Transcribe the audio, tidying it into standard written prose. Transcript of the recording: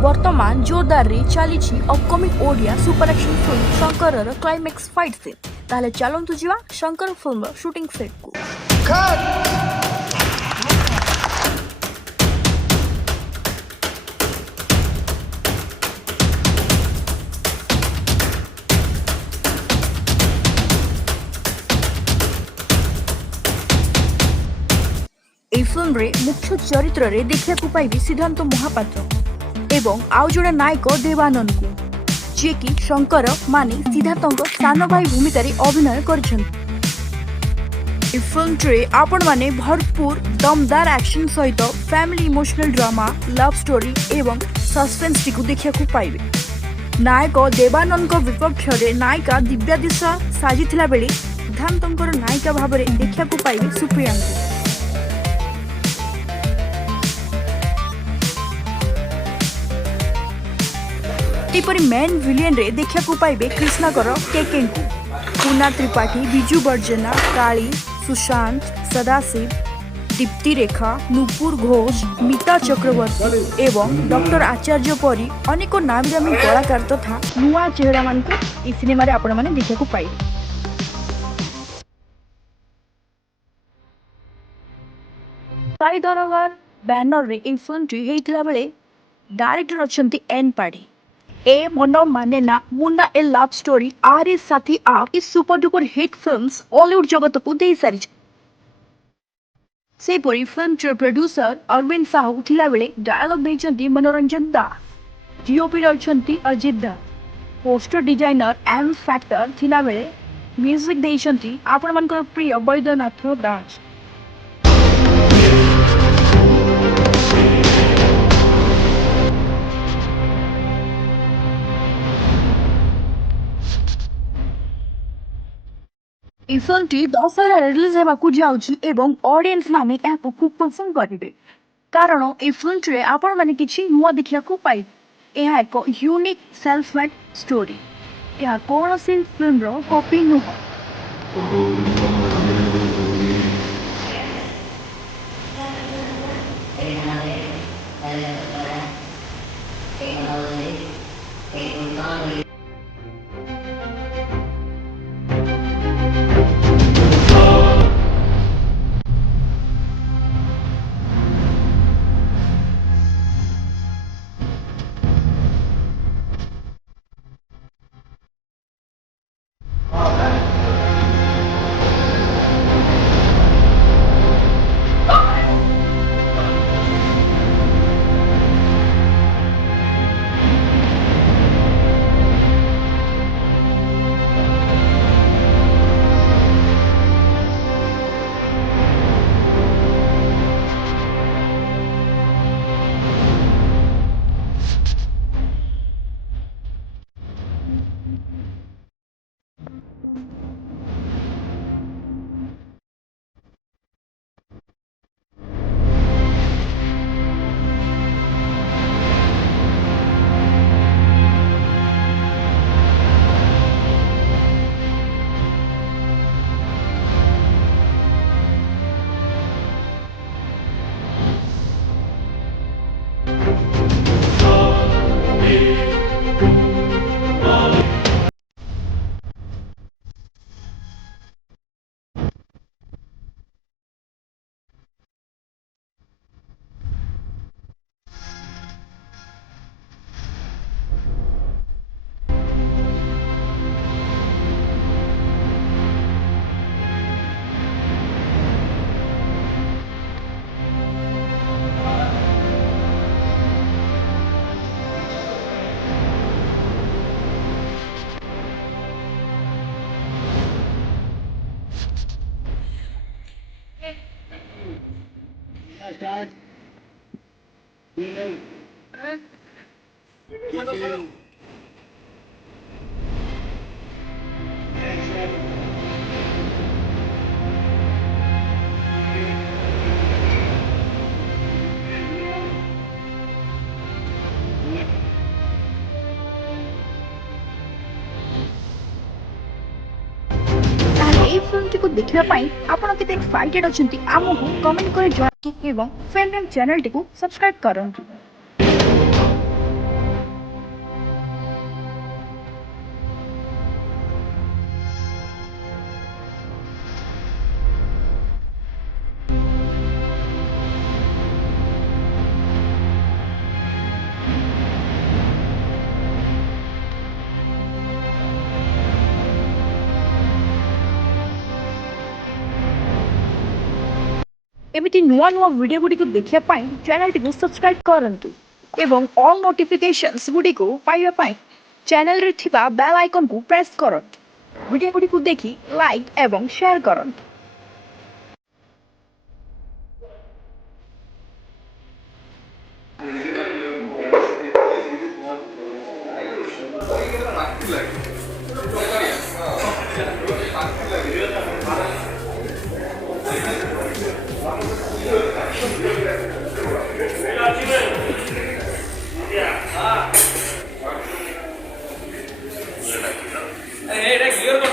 वर्तमान जोरदार रे चली upcoming Odia super action film Shankar climax fight scene ताले चलंतु Jeeva Shankar film shooting set को फिल्म रे मुख्य चरित्र रे देखा पाइबे सिद्धांत महापात्र एवं आउ जोड़े नायक देवानंद को जे कि शंकर माने सिद्धार्थ सान भाई भूमिका अभिनय कर फिल्म रे आपण माने भरपूर दमदार एक्शन सहित family emotional drama love story एवं सस्पेंस टी को देखा पाइबे। नायक देवानंद विपक्ष रे नायिका दिव्या दिशा साजिथिला बेले सिद्धांत नायिका भाव में देखा पाइबे सुप्रियांका। मेन विलियन रे देखा पाइबे कृष्णाकर केकेन को पूना त्रिपाठी बिजू बर्जना काली सुशांत सदाशिव दीप्ति रेखा नुपुर घोष मीता चक्रवर्ती एवं डॉक्टर आचार्य परी अनेक नामी कलाकार तथा नुआ चेहरा मान को सिनेमा रे आपण माने देखा पाइबे। साई दरबार बैनर रे इन फिल्म टी हेतिला बेले डायरेक्टर अछंती एन पाड़ी ए मनो माने ना मुन्ना ए लव स्टोरी आर साथी आप इस super duper hit films Bollywood जगत को दे सारी से परी फिल्म च प्रोड्यूसर अरविंद साहू थिला बेले डायलॉग देचंती मनोरंजन दास डीओपी रचंती अजित दास पोस्टर डिजाइनर एम फैक्टर थिला बेले म्यूजिक देचंती आपण मानकर प्रिय वैद्यनाथ दास। फिल्म टी दशहरा रिलीज होगा जाऊँगी एवं ऑडियंस माने खूब पसंद करेंगे कारण ए फिल्म टी आपण माने किछि नुआ देखा पाइबे। यह एक यूनिक सेल्फ मेड स्टोरी यह कौन सी फिल्म रो कॉपी नुह। फिल्म को देखा आपण के एक्साइटेड अच्छी आमको कमेंट कर फ्रेंड चैनल टी सब्सक्राइब करूँ। एमिति नुआ नुआ वीडियो गुडी को देखिया पाई चैनल टी को सब्सक्राइब करंतु एवं ऑल नोटिफिकेशंस गुडी को पाइबा पाई चैनल रे थिबा बेल आइकन को प्रेस करंतु वीडियो गुडी को देखि लाइक एवं शेयर करंतु। এটা ক্লিয়ার